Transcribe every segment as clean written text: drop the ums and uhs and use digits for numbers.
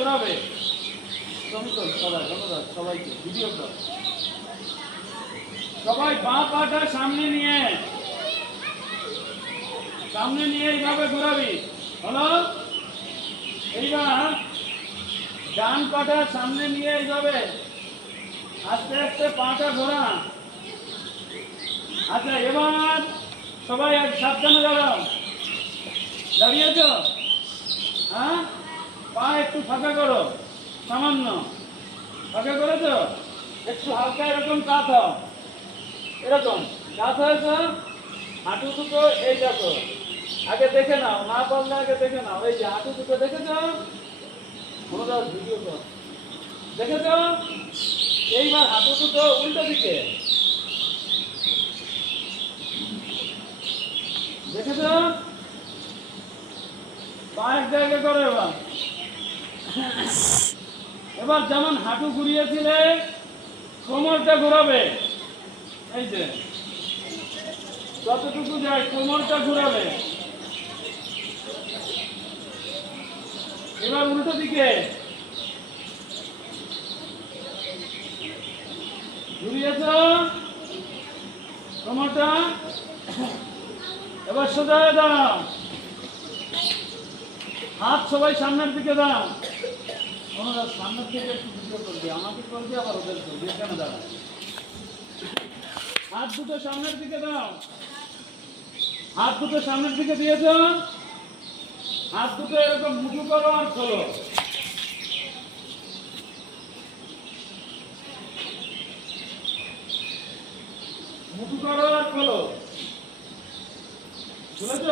ঘোরাবে। সমতল সবাই ধন্যবাদ সবাইকে ভিডিওটা। সবাই বাঁ পাটা সামনে নিয়ে এইভাবে ঘোরাবি। হলো এইবার ডান পাটা সামনে নিয়ে এইভাবে আস্তে আস্তে পাটা ঘোরা। আচ্ছা এবার সবাই এক সাবধানে দাঁড়াও। দাঁড়িয়েছ? হ্যাঁ, পা একটু ফাঁকা করো, সামান্য ফাঁকা করেছ। একটু হালকা এরকম কাত হও, এরকম কাত হয়েছ। হাঁটু দুটো এই দেখো, আগে দেখে নাও, না পারলে আগে দেখে নাও। এই যে হাঁটু দুটো দেখেছ, ভিডিও কর, দেখেছ? এইবার হাঁটু দুটো উল্টো দিকে দেখেছ? পা এক জায়গায় করো। এবার যেমন হাঁটু ঘুরিয়েছিলে কোমরটা ঘোরাবে। এই যে যতটুকু যায় কোমরটা ঘোরাবে। এবার উল্টো দিকে ঘুরিয়েছ কোমরটা। এবার সোজা হয়ে দাও, হাত সবাই সামনের দিকে দাও। ওনারা সামনের থেকে একটু ভিডিও করবে, আমাকে করবে আবার ওদের করবে। এখানে দাঁড়া, হাত দুটো সামনের দিকে দাও। হাত দুটো সামনের দিকে দিয়েছ, হাত দুটো এরকম মুঠু করো আর খোলো। মুঠু করো আর খোলো। বুঝেছ?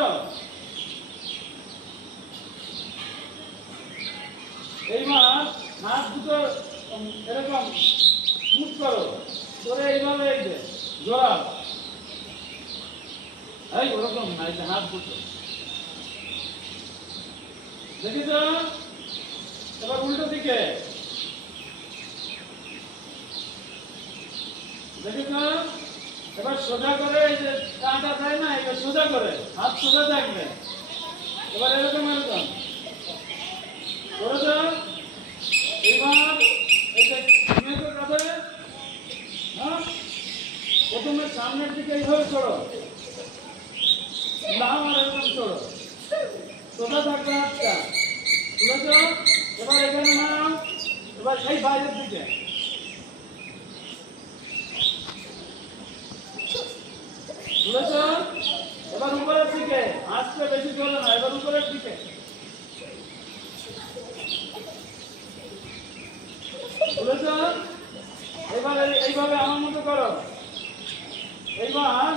এইবার হাত দুটো এরকম মুঠ করো করে এইভাবে এই যে জোড়াও। এই ওরকম না, এই যে হাত দুটো দেখেছ? এবার উল্টো দিকে দেখেছ? এবার সোজা করে এই যে কাঁটা দেয় না, এবার সোজা করে হাত সোজা থাকবে। এবার এরকম এরকম করেছ। এবার এই যে নিয়েছো কাঁধে, হ্যাঁ, প্রথমে সামনের দিকে এইভাবে ছড়ো, নাও আর এরকম ছড়ো, সোজা থাকবে হাতটা। বুঝেছ? এবার এখানে নাও, এবার এই বাইরের দিকে বুঝেছ? এবার উপরের দিকে আসতে বেশি চলে না, এবার উপরের দিকে বুঝেছ? এবার এইভাবে আমার মতো করো। এইবার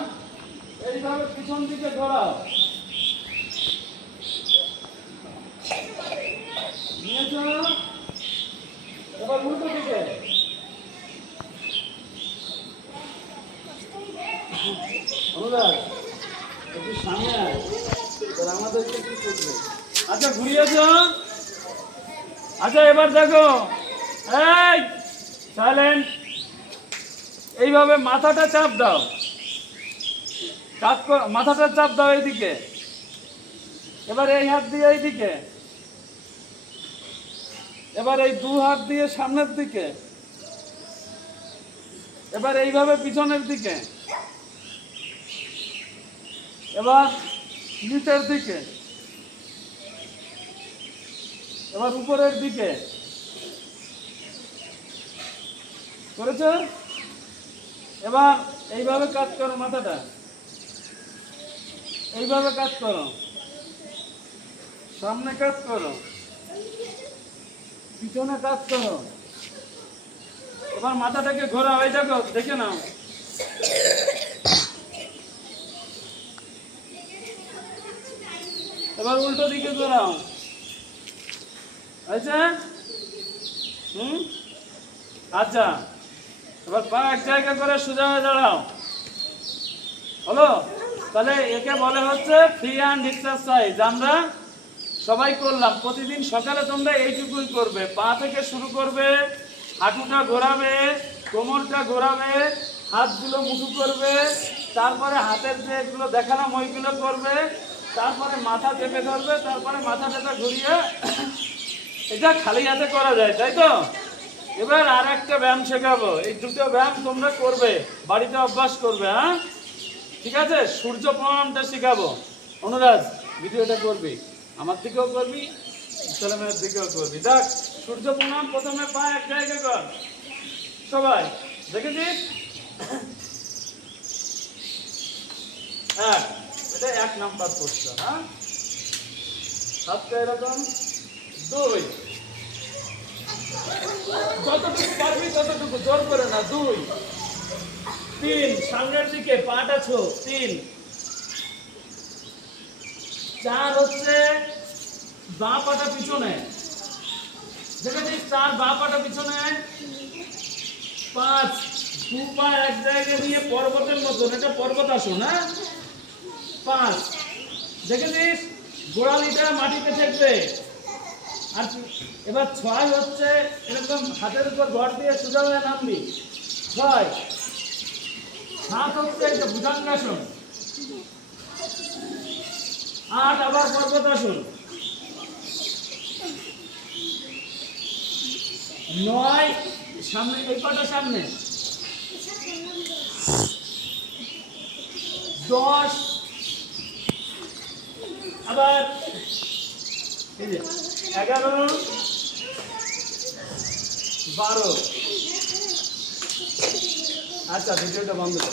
এইভাবে পিছন দিকে ঘোরাও, নিয়েছ। এবার উল্টো দিকে অনুরাগ একটু সামনে আয়, আমাদেরকে কি করবে। আচ্ছা ঘুরিয়েছ। আচ্ছা এবার দেখো, এই সাইলেন্ট। এইভাবে মাথাটা চাপ দাও, মাথাটা চাপ দাও এইদিকে। এবার এই হাত দিয়ে এইদিকে, এবার এই দু হাত দিয়ে সামনের দিকে, এবার এইভাবে পিছনের দিকে, এবার নিচের দিকে, এবার উপরের দিকে করেছ। এবার এইভাবে কাজ করো, মাথাটা এইভাবে কাজ করো, সামনে কাজ করো, পিছনে কাজ করো। এবার মাথাটাকে ঘোরাও, এই দেখো দেখে নাও। এবার উল্টো দিকে ঘোরাও। আচ্ছা আচ্ছা এবার পা এক জায়গা করে সোজা হয়ে দাঁড়াও। হলো? তাহলে একে বলে হচ্ছে ফ্রি হ্যান্ড এক্সারসাইজ। আমরা সবাই করলাম, প্রতিদিন সকালে তোমরা এইটুকুই করবে। পা থেকে শুরু করবে, হাঁটুটা ঘোরাবে, কোমরটা ঘোরাবে, হাতগুলো মুঠু করবে, তারপরে হাতের যে এগুলো দেখালাম ওইগুলো করবে, তারপরে মাথা চেপে ধরবে, তারপরে মাথাটা ঘুরিয়ে এটা খালি হাতে করা যায়, তাই তো? এবার আর একটা ব্যায়াম শেখাবো। এই দুটো ব্যায়াম তোমরা করবে, বাড়িতে অভ্যাস করবে, হ্যাঁ? ঠিক আছে? সূর্য প্রণামটা শেখাবো। অনুরাজ, ভিডিওটা করবি, আমার দিকেও করবি, ছেলেমেয়ের দিকেও করবি। দেখ, সূর্য প্রণাম প্রথমে পা এক জায়গায় কর। সবাই দেখেছিস? এক, এটা 1 নাম্বার পোস্টার, হ্যাঁ? হাতটা এরকম। 2, যতটুকু পারবি ততটুকু, জোর করে না। 2, 3, সামনের দিকে পাটা ছো। 3, 4 হচ্ছে বাঁ পাটা পিছনে, দেখেছিস? 4, বাঁ পাটা পিছনে। 5, 2 পা এক জায়গায় নিয়ে পর্বতের মতন, এটা পর্বতাসন, হ্যাঁ? 5, দেখেছিস? গোড়ালিটা মাটিতে ঠেকবে। আর এবার 6 হচ্ছে এরকম হাতের উপর ভর দিয়ে সোজা হয়ে নামবি। 6, 7 হচ্ছে এটা ভুজঙ্গাসন। 8 আবার পর্বতাসন। 9, সামনে, এই পাটা সামনে। 10 আবার 11, 12। আচ্ছা, ভিডিওটা বন্ধ কর।